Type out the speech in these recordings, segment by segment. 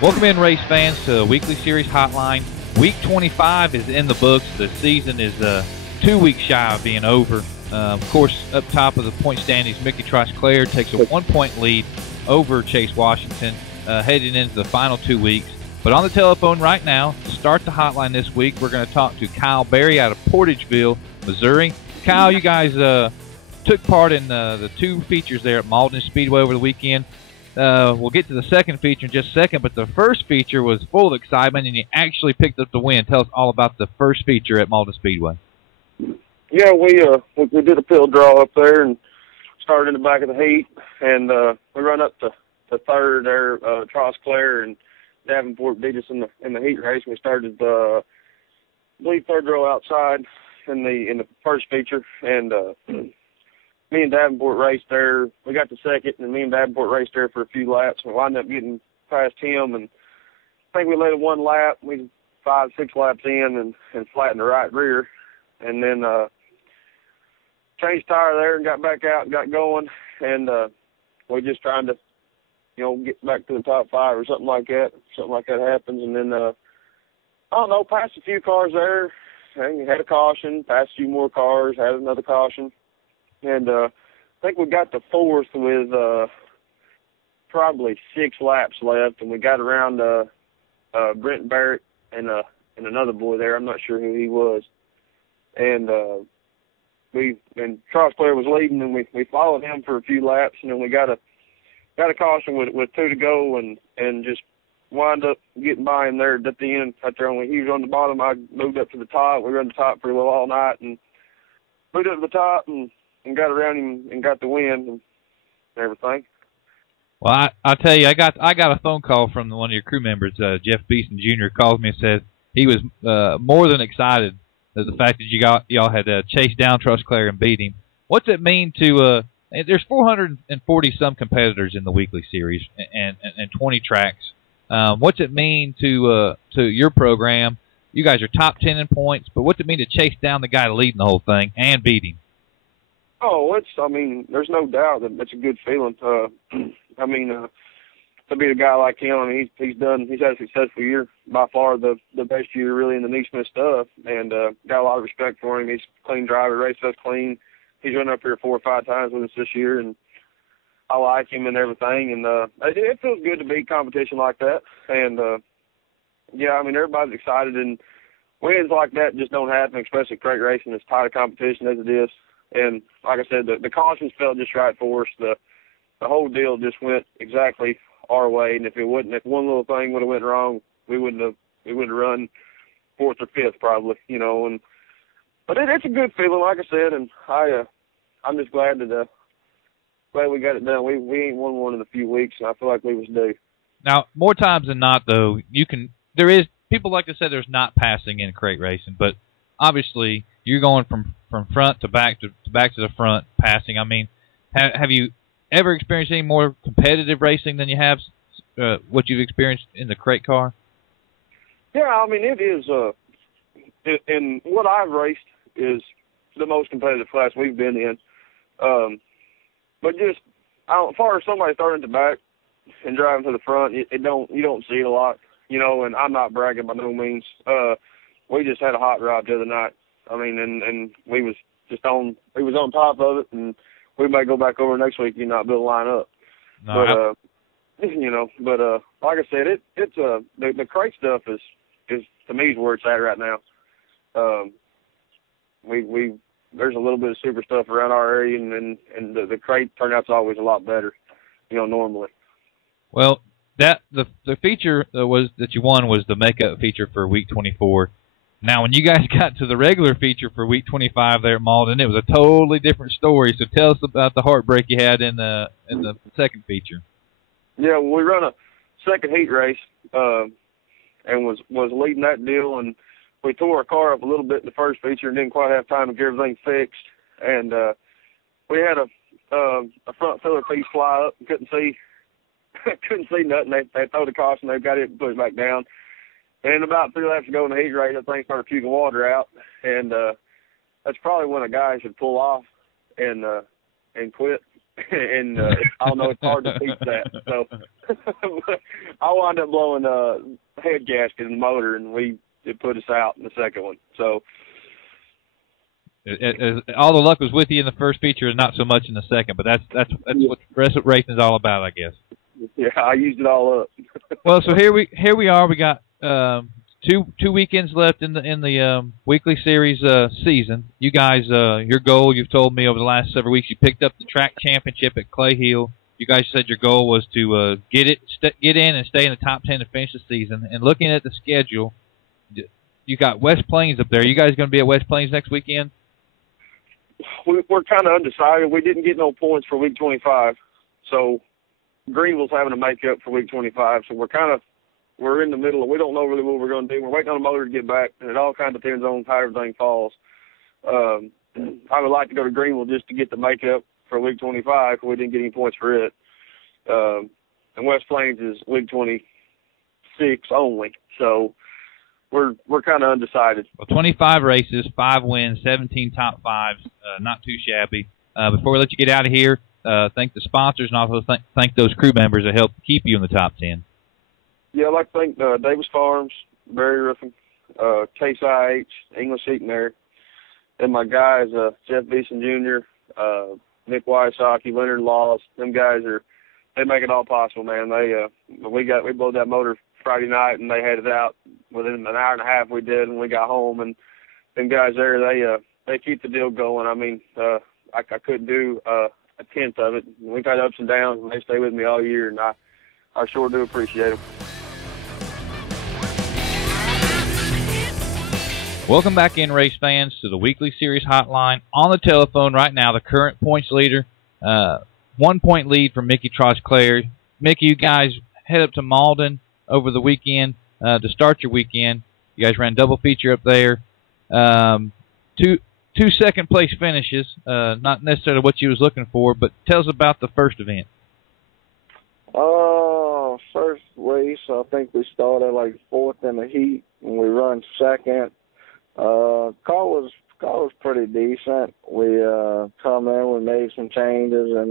Welcome in, race fans, to Weekly Series Hotline. Week 25 is in the books. The season is 2 weeks shy of being over. Of course, up top of the point standings, Mickey Trosclair takes a 1-point lead over Chase Washington heading into the final 2 weeks. But on the telephone right now, to start the hotline this week, we're going to talk to Kyle Berry out of Portageville, Missouri. Kyle, you guys took part in the 2 features there at Malden Speedway over the weekend. We'll get to the second feature in just a second, but the first feature was full of excitement, and you actually picked up the win. Tell us all about the first feature at Malden Speedway. Yeah, we did a field draw up there and started in the back of the heat, and we run up to third there. Trosclair and Davenport beat us in the heat race. We started I believe third row outside in the first feature, and me and Davenport raced there. We got to second, and me and Davenport raced there for a few laps. We wound up getting past him, and I think we led 1 lap. We 5, 6 laps in and flattened the right rear, and then changed tire there and got back out and got going, and we just trying to, get back to the top 5 or something like that. Something like that happens, and then I don't know, passed a few cars there, and had a caution, passed a few more cars, had another caution. And I think we got to 4th with probably 6 laps left, and we got around Brent Barrett and another boy there. I'm not sure who he was. And Trosclair was leading, and we followed him for a few laps, and then we got a caution with 2 to go, and just wound up getting by him there at the end. He was on the bottom. I moved up to the top. We were on the top for a little all night, and moved up to the top and got around him and got the win and everything. Well, I tell you, I got a phone call from one of your crew members, Jeff Beeson Jr. calls me and said he was more than excited at the fact that y'all had chased down Trosclair and beat him. What's it mean to there's 440 some competitors in the weekly series and 20 tracks. What's it mean to your program? You guys are top 10 in points, but what's it mean to chase down the guy leading the whole thing and beat him? Oh, there's no doubt that it's a good feeling. To beat a guy like him, he's had a successful year, by far the best year really in the NeSmith stuff, and got a lot of respect for him. He's a clean driver, races us clean. He's run up here 4 or 5 times with us this year, and I like him and everything. And it feels good to beat competition like that. And everybody's excited, and wins like that just don't happen, especially crate racing. It's tight of competition as it is. And like I said, the cautions felt just right for us. The whole deal just went exactly our way. And if one little thing would have went wrong, we wouldn't have run 4th or 5th probably, But it's a good feeling, like I said, and I'm just glad that glad we got it done. We ain't won one in a few weeks, and I feel like we was due. Now, more times than not, though, people like to say there's not passing in crate racing, but obviously you're going from front to back to the front passing. Have you ever experienced any more competitive racing than you have what you've experienced in the crate car? Yeah, it is. In what I've raced is the most competitive class we've been in. But just as far as somebody starting at the back and driving to the front, you don't see it a lot, And I'm not bragging by no means. We just had a hot rod the other night. And we was on top of it, and we might go back over next week and not be able to line up. No, but like I said, it's the crate stuff is to me is where it's at right now. There's a little bit of super stuff around our area, and the crate turnout's always a lot better, normally. Well, the feature that you won was the makeup feature for week 24. Now, when you guys got to the regular feature for week 25 there at Malden, it was a totally different story. So tell us about the heartbreak you had in the second feature. Yeah, well, we run a second heat race and was leading that deal, and we tore our car up a little bit in the first feature and didn't quite have time to get everything fixed. And we had a front filler piece fly up and couldn't see nothing. They throw the caution, they got it and put it back down. And about 3 laps ago in the heat race, that thing started puking water out. And that's probably when a guy should pull off. And and quit. And I don't know, it's hard to teach that. So I wound up blowing a head gasket in the motor, and it put us out in the second one. So all the luck was with you in the first feature, and not so much in the second. But that's what racing is all about, I guess. Yeah, I used it all up. Well, so here we are. We got two weekends left in the weekly series season. You guys, your goal, you've told me over the last several weeks, you picked up the track championship at Clay Hill. You guys said your goal was to get in and stay in the top 10 to finish the season. And looking at the schedule, you got West Plains up there. You guys going to be at West Plains next weekend? We're kind of undecided. We didn't get no points for week 25, so Greenville's having to make up for week 25. So we're in the middle. We don't know really what we're going to do. We're waiting on the motor to get back, and it all kind of depends on how everything falls. I would like to go to Greenville just to get the makeup for week 25 because we didn't get any points for it. And West Plains is week 26 only, so we're kind of undecided. Well, 25 races, 5 wins, 17 top fives, not too shabby. Before we let you get out of here, thank the sponsors and also thank those crew members that helped keep you in the top 10. Yeah, I'd like to thank Davis Farms, Barry Roofing, Case IH, English Heating Air, and my guys, Jeff Beeson Jr., Nick Wysocki, Leonard Laws. Them guys they make it all possible, man. We blowed that motor Friday night, and they had it out within an hour and a half. We did, and we got home, and them guys there, they keep the deal going. I mean, I couldn't do a tenth of it. We've had ups and downs, and they stay with me all year, and I sure do appreciate them. Welcome back in, race fans, to the Weekly Series Hotline. On the telephone right now, the current points leader, 1 point lead for Mickey Trosclair. Mickey, you guys head up to Malden over the weekend to start your weekend. You guys ran double feature up there. Two second-place finishes, not necessarily what you was looking for, but tell us about the first event. First race, I think we started like fourth in the heat, and we run second. Car was pretty decent. We come in, we made some changes, and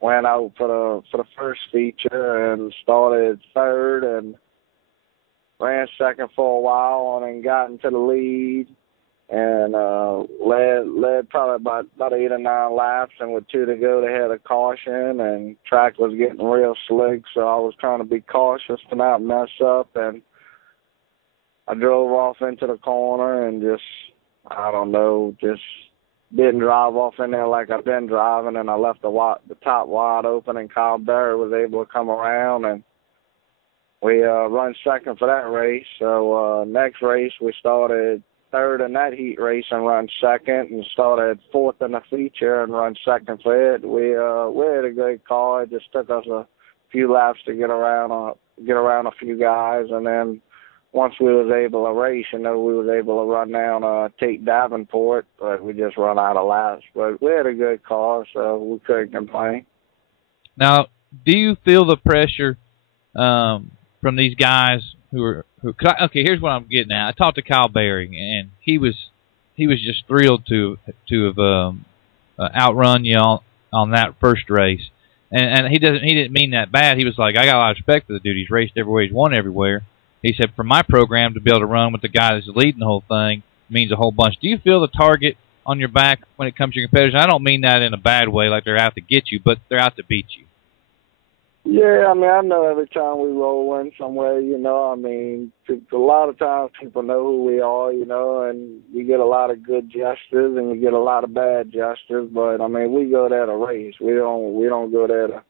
went out for the first feature and started third and ran second for a while, and then got into the lead and led probably about 8 or 9 laps, and with 2 to go they had a caution, and track was getting real slick, so I was trying to be cautious to not mess up, and I drove off into the corner and just didn't drive off in there like I've been driving, and I left the top wide open, and Kyle Barry was able to come around, and we run second for that race. So next race we started third in that heat race and run second, and started fourth in the feature and run second for it. We had a good car. It just took us a few laps to get around a few guys, and then once we was able to race, we was able to run down Tate Davenport, but we just run out of laps. But we had a good car, so we couldn't complain. Now, do you feel the pressure from these guys okay, here's what I'm getting at. I talked to Kyle Berry, and he was just thrilled to have outrun you on that first race. And he didn't mean that bad. He was like, I got a lot of respect for the dude. He's raced everywhere. He's won everywhere. He said, for my program to be able to run with the guy that's leading the whole thing means a whole bunch. Do you feel the target on your back when it comes to your competitors? I don't mean that in a bad way, like they're out to get you, but they're out to beat you. Yeah, I mean, I know every time we roll in somewhere, I mean, a lot of times people know who we are, and we get a lot of good gestures and we get a lot of bad gestures, but, I mean, we go there to race. We don't go there to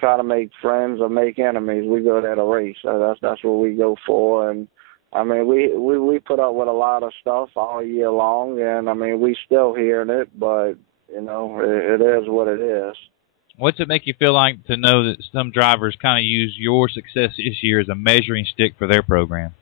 try to make friends or make enemies. We go there to race. That's what we go for. And I mean, we put up with a lot of stuff all year long, and I mean, we still hearing it, but it is what it is. What's it make you feel like to know that some drivers kind of use your success this year as a measuring stick for their program?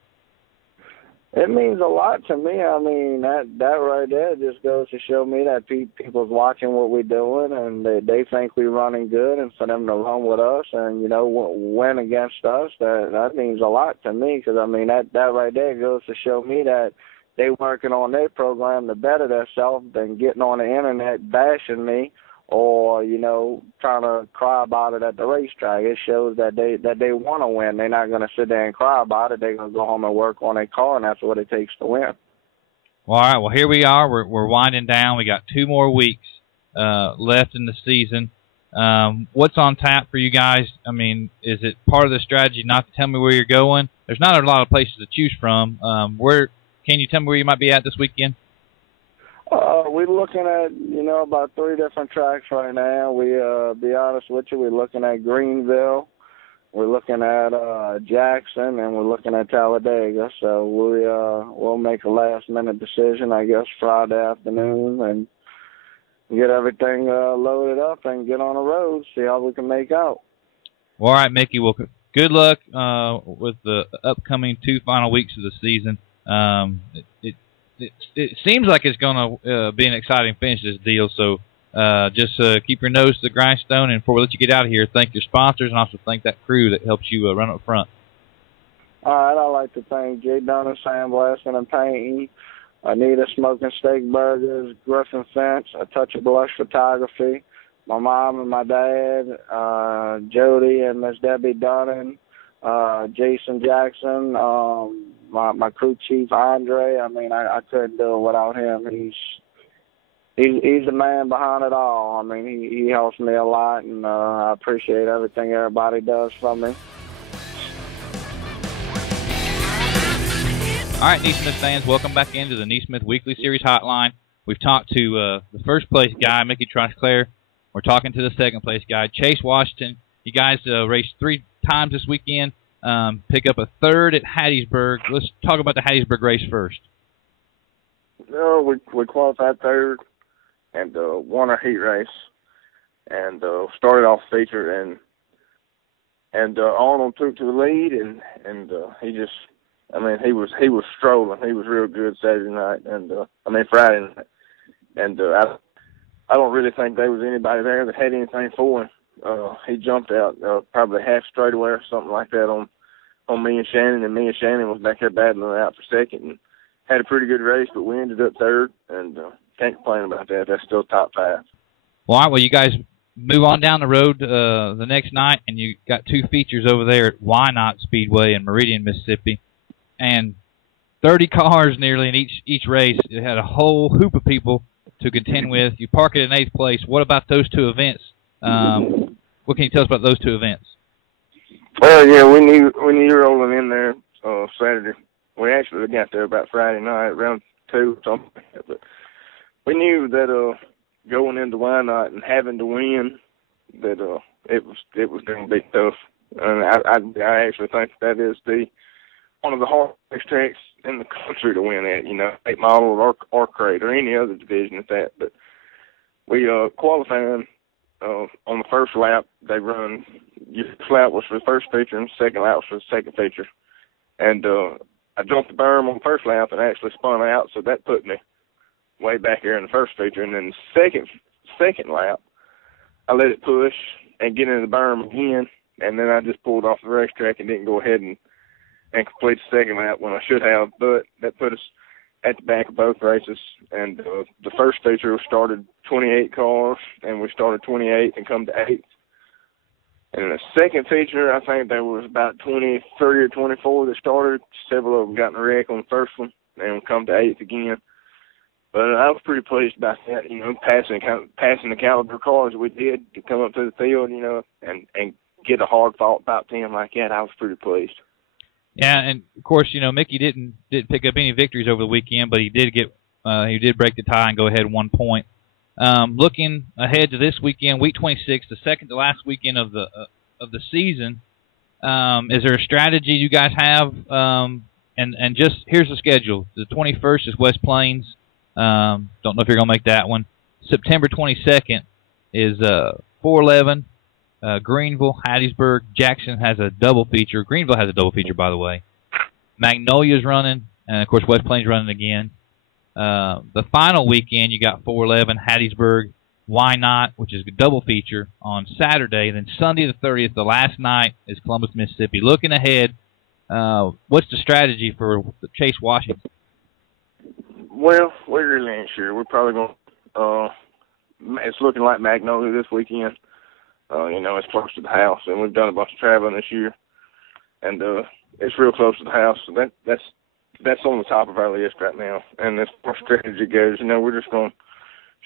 It means a lot to me. I mean, that right there just goes to show me that people's watching what we're doing, and they think we're running good, and for them to run with us and, win against us, that means a lot to me, because, I mean, that right there goes to show me that they working on their program to better themselves than getting on the internet bashing me or, you know, trying to cry about it at the racetrack. It shows that they want to win. They're not going to sit there and cry about it. They're going to go home and work on their car, and that's what it takes to win. Well, all right. Well, here we are. We're winding down. We got 2 more weeks left in the season. What's on tap for you guys? I mean, is it part of the strategy not to tell me where you're going? There's not a lot of places to choose from. Where can you tell me where you might be at this weekend? We're looking at, you know, about 3 different tracks right now. Be honest with you, we're looking at Greenville, we're looking at Jackson, and we're looking at Talladega. So we'll make a last-minute decision, I guess, Friday afternoon, and get everything loaded up and get on the road, see how we can make out. Well, all right, Mickey. Well, good luck with the upcoming 2 final weeks of the season. It seems like it's going to be an exciting finish to this deal, so just keep your nose to the grindstone, and before we let you get out of here, thank your sponsors and also thank that crew that helps you run up front. All right, I'd like to thank Jay Dunn, Sandblasting and Painting, Anita Smoking Steak Burgers, Griffin Fence, A Touch of Blush Photography, my mom and my dad, Jody and Miss Debbie Dunnan, Jason Jackson, my crew chief Andre. I mean, I couldn't do it without him. He's the man behind it all. I mean, he helps me a lot, and I appreciate everything everybody does for me. All right, NeSmith fans, welcome back into the NeSmith Weekly Series Hotline. We've talked to the first place guy, Mickey Trosclair. We're talking to the second place guy, Chase Washington. You guys raced 3 times this weekend. Pick up a 3rd at Hattiesburg. Let's talk about the Hattiesburg race first. We qualified 3rd and won our heat race, and started off feature, and Arnold took to the lead, and he just, I mean, he was strolling. He was real good Saturday night, and Friday night, and I don't really think there was anybody there that had anything for him. He jumped out probably half straightaway or something like that on me and Shannon, and me and Shannon was back there battling out for second, and had a pretty good race, but we ended up 3rd, and can't complain about that. That's still top 5. Well, all right, well, you guys move on down the road the next night, and you got 2 features over there at Why Not Speedway in Meridian, Mississippi, and 30 cars nearly in each race. It had a whole hoop of people to contend with. You park it in 8th place. What about those 2 events? What can you tell us about those 2 events? Well, yeah, we knew rolling in there Saturday. We actually got there about Friday night around 2 or something like that. But we knew that going into Why Not and having to win, that it was going to be tough. And I actually think that is one of the hardest tracks in the country to win at. You know, 8 Mile or Crate or any other division at that. But we qualifying. On the first lap, they run. Your first lap was for the first feature, and the second lap was for the second feature. And I jumped the berm on the first lap and actually spun out, so that put me way back here in the first feature. And then the second lap, I let it push and get into the berm again, and then I just pulled off the racetrack and didn't go ahead and complete the second lap when I should have. But that put us at the back of both races, and the first feature started 28 cars, and we started 28th and come to 8th. And in the second feature, I think there was about 23 or 24 that started. Several of them got in a wreck on the first one, and we come to 8th again. But I was pretty pleased about that, you know, passing the caliber cars we did to come up to the field, you know, and get a hard-fought top 10 like that. I was pretty pleased. Yeah, and of course, you know, Mickey didn't pick up any victories over the weekend, but he did break the tie and go ahead 1 point. Looking ahead to this weekend, week 26, the second to last weekend of the season, is there a strategy you guys have? And just here's the schedule: the 21st is West Plains. Don't know if you're gonna make that one. September 22nd is 411. Greenville, Hattiesburg, Jackson has a double feature. Greenville has a double feature, by the way. Magnolia's running, and of course West Plains running again. The final weekend, you got 411, Hattiesburg, Why Not, which is a double feature on Saturday. Then Sunday the 30th, the last night, is Columbus, Mississippi. Looking ahead, what's the strategy for Chase Washington? Well, we really ain't sure. We're probably going to it's looking like Magnolia this weekend. You know, it's close to the house, and we've done a bunch of traveling this year, and it's real close to the house. So that's on the top of our list right now. And as far as strategy goes, you know, we're just going to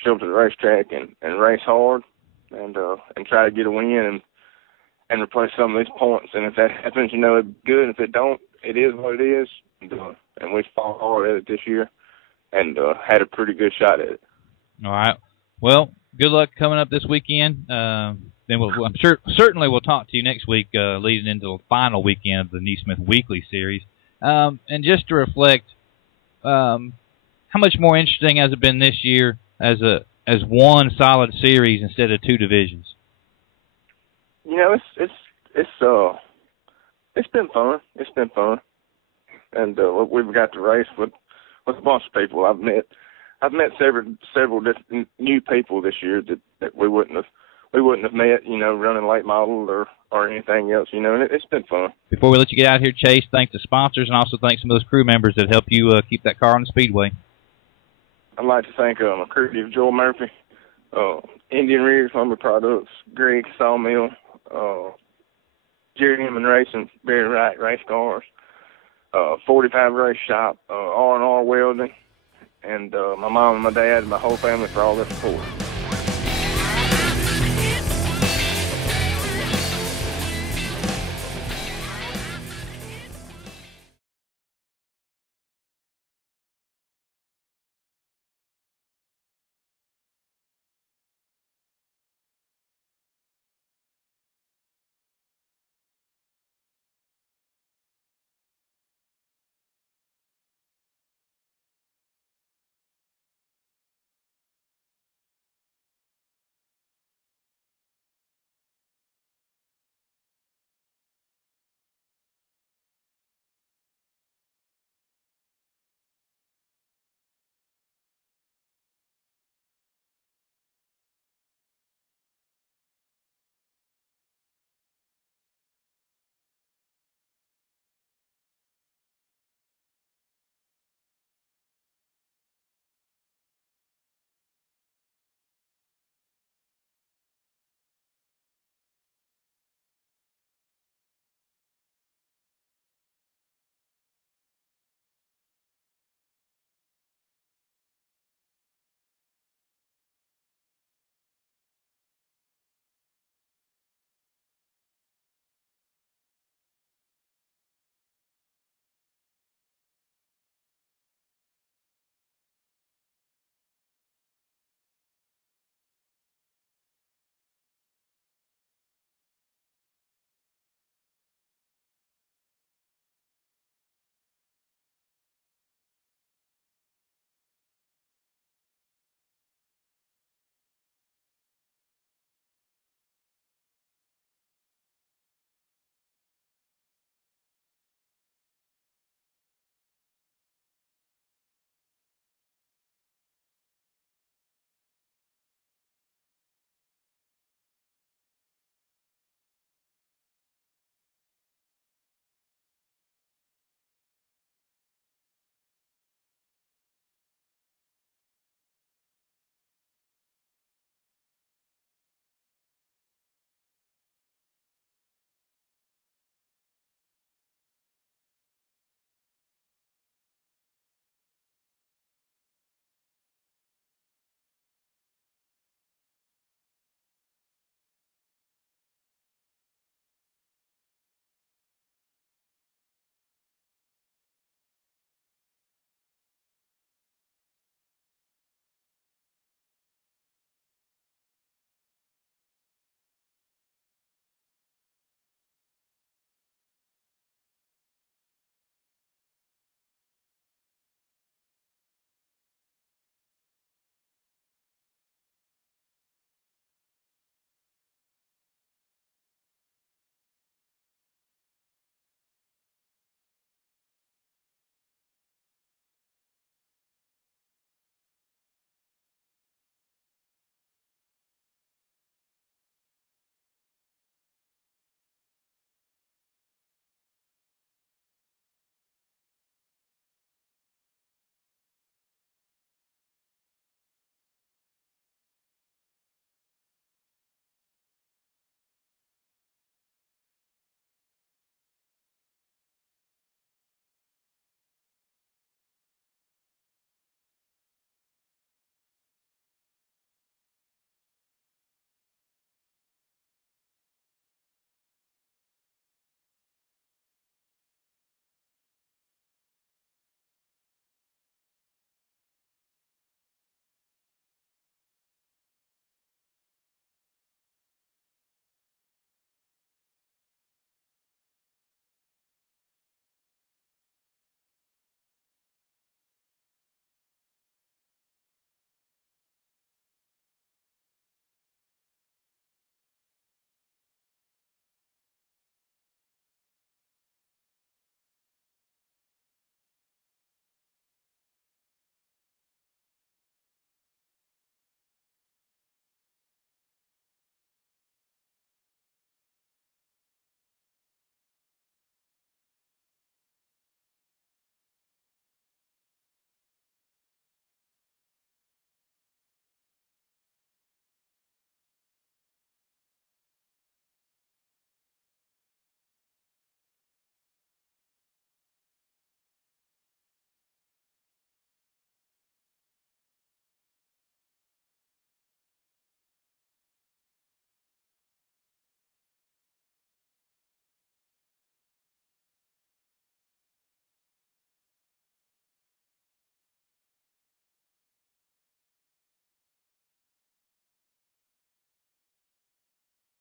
show up to the racetrack and race hard, and try to get a win and replace some of these points. And if that happens, you know, it's good. If it don't, it is what it is. And we fought hard at it this year, and had a pretty good shot at it. All right. Well, good luck coming up this weekend. Then I'm sure certainly we'll talk to you next week, leading into the final weekend of the NeSmith Weekly Series. And just to reflect, how much more interesting has it been this year as one solid series instead of two divisions? You know, it's been fun. It's been fun, and we've got to race with a bunch of people. I've met several different new people this year that we wouldn't have met, you know, running late model or anything else, you know, and it's been fun. Before we let you get out here, Chase, thank the sponsors and also thank some of those crew members that help you keep that car on the speedway. I'd like to thank my crew chief, Joel Murphy, Indian Rears Lumber Products, Greg Sawmill, Jerry Hemmon Racing, Barry Wright Race Cars, 45 Race Shop, R&R Welding, and my mom and my dad and my whole family for all their support.